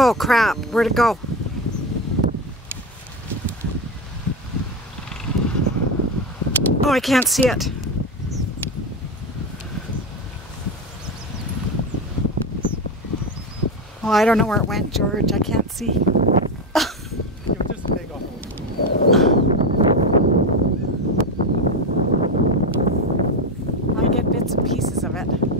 Oh crap, where'd it go? Oh, I can't see it. Oh, I don't know where it went, George. I can't see. Just take off. I get bits and pieces of it.